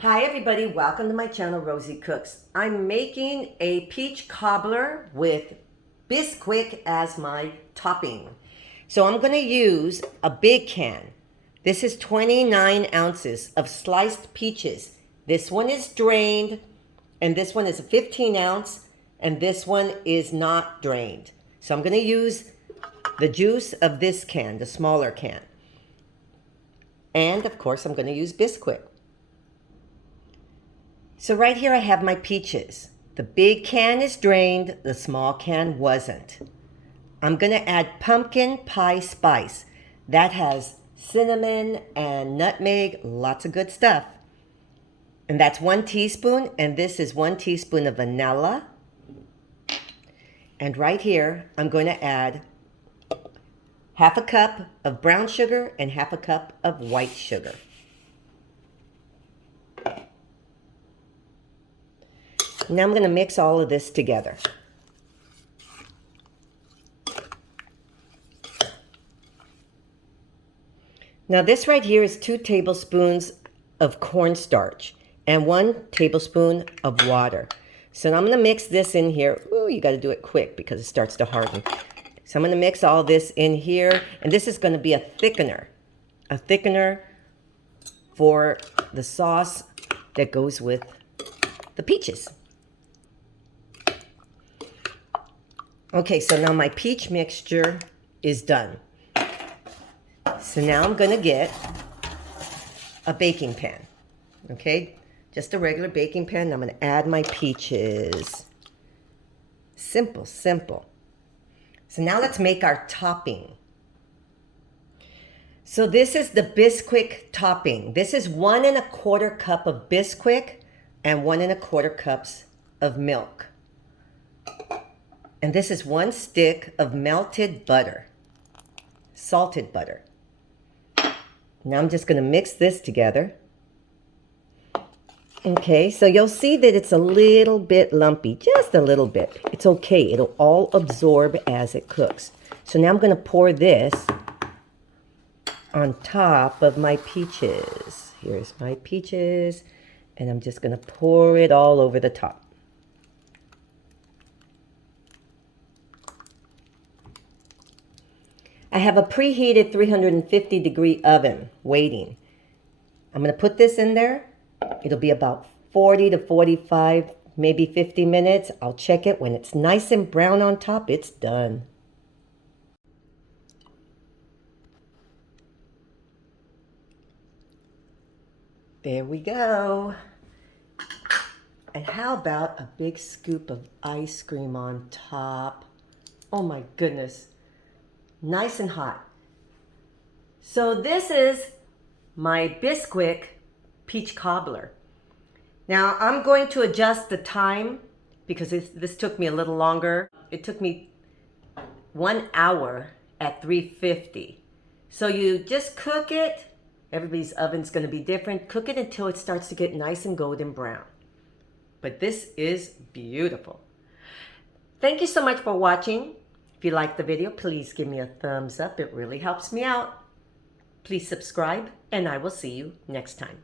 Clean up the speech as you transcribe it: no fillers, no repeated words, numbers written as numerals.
Hi everybody, welcome to my channel, Rosie Cooks. I'm making a peach cobbler with Bisquick as my topping. So I'm gonna use a big can. This is 29 ounces of sliced peaches. This one is drained, and this one is a 15 ounce, and this one is not drained. So I'm gonna use the juice of this can, the smaller can. And of course, I'm gonna use Bisquick. So right here I have my peaches. The big can is drained, the small can wasn't. I'm gonna add pumpkin pie spice. That has cinnamon and nutmeg, lots of good stuff. And that's 1 teaspoon, and this is 1 teaspoon of vanilla. And right here, I'm going to add half a cup of brown sugar and half a cup of white sugar. Now I'm going to mix all of this together. Now this right here is 2 tablespoons of cornstarch and 1 tablespoon of water. So now I'm going to mix this in here. Ooh, you got to do it quick because it starts to harden. So I'm going to mix all this in here, and this is going to be a thickener for the sauce that goes with the peaches. Okay, so now my peach mixture is done. So now I'm gonna get a baking pan, okay? Just a regular baking pan. I'm gonna add my peaches. Simple, simple. So now let's make our topping. So this is the Bisquick topping. This is 1 1/4 cup of Bisquick and 1 1/4 cups of milk. And this is 1 stick of melted butter, salted butter. Now I'm just going to mix this together. Okay, so you'll see that it's a little bit lumpy, just a little bit. It's okay, it'll all absorb as it cooks. So now I'm going to pour this on top of my peaches. Here's my peaches, and I'm just going to pour it all over the top. I have a preheated 350-degree oven waiting. I'm going to put this in there. It'll be about 40 to 45, maybe 50 minutes. I'll check it. When it's nice and brown on top, it's done. There we go. And how about a big scoop of ice cream on top? Oh my goodness. Nice and hot. So this is my Bisquick peach cobbler. Now I'm going to adjust the time because this took me a little longer. It took me 1 hour at 350. So you just cook it. Everybody's oven's going to be different. Cook it until it starts to get nice and golden brown. But this is beautiful. Thank you so much for watching. If you liked the video, please give me a thumbs up. It really helps me out. Please subscribe, and I will see you next time.